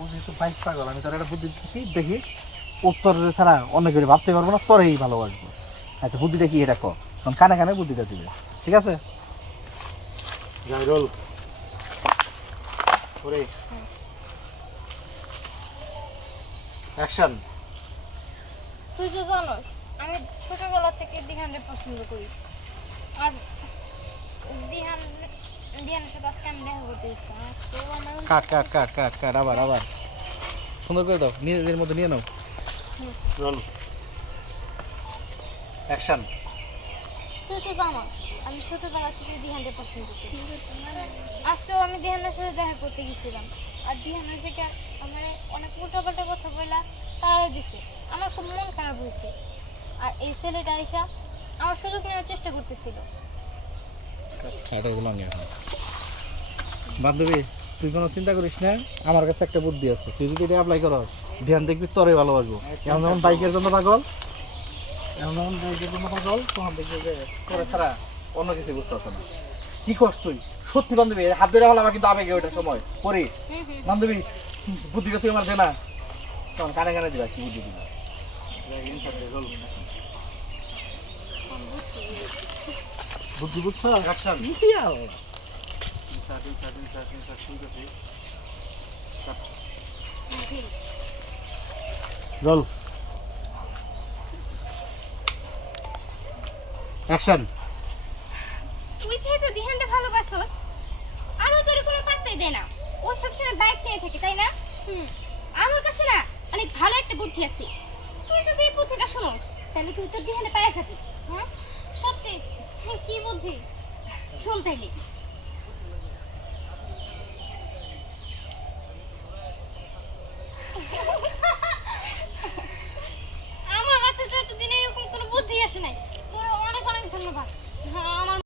ও যেহেতু বাইক পাগল, আমি তার একটা বুদ্ধি দিচ্ছি, দেখি উত্তর ছাড়া অন্য কিছু ভাবতে পারবো না, তোরেই ভালোবাসবো। আচ্ছা বুদ্ধিটা কি এটা কর, কারণ কানে কানে বুদ্ধিটা দিবে, ঠিক আছে? যাই রোল ওরে, অ্যাকশন। তুই তো জানোস আমি ছোটবেলা থেকে দিহানকে পছন্দ করি। আর দিহান দিহানের সাথে আজকে আমি দেখা করতে ইচ্ছা তো আমার কাট কাট কাট কাট কাট, আবার আবার সুন্দর করে দাও, নিজেদের মধ্যে নিয়ে নাও। Roll action. তুই তো জানো আমি ছোটবেলা থেকে দিহানকে পছন্দ করি। আজকেও আমি দিহানের সাথে দেখা করতে গেছিলাম। আর দিহানের থেকে আমার অনেক উল্টাপাল্টা কথা বললা তাড়াই দিছে। আমার খুব মন খারাপ হয়েছে। আর এই ছেলেটা আইসা আমার সুযোগ নেওয়ার চেষ্টা করতেছিল। এটা বললাম এখন বান্ধবী, তুই কোনো চিন্তা করিস না, আমার কাছে একটা বুদ্ধি আছে। তুই যদি এটা অ্যাপ্লাই করস, ধ্যান দেখবি তোরে ভালোবাসবো। এখন যেমন বাইকের জন্য পাগল, এখন যেমন বাইকের জন্য পাগল, তখন দেখবি যে তোরে ছাড়া অন্য কিছু বুঝতে পারছে না। কি করছ তুই? সত্যি বান্ধবী, হাত ধরে ভালো আমার কিন্তু আবেগে ওইটার সময় করি। বান্ধবী বুদ্ধিটা তুই আমার দে না, তখন কানে কানে দিবা কি বুদ্ধি দিবা। বুদ্ধি বুঝছো? অ্যাকশন। Roll action. তুই যেহেতু দিহানকে ভালোবাসোস আমার তোর কোনো পাত্তাই দেয় না। ও সবসময় বাইক নিয়ে থাকে তাই না? আমার কাছে না অনেক ভালো একটা বুদ্ধি আছে। তুই যদি এই বুদ্ধিটা শুনোস তাহলে তুই তোর দিহানে পায়ে যাবি। হ্যাঁ সত্যি? কি বুদ্ধি? শুন তাইলে। আমার কাছে তো এতদিন এরকম কোনো বুদ্ধি আসে নাই। তোর অনেক অনেক ধন্যবাদ। হ্যাঁ আমার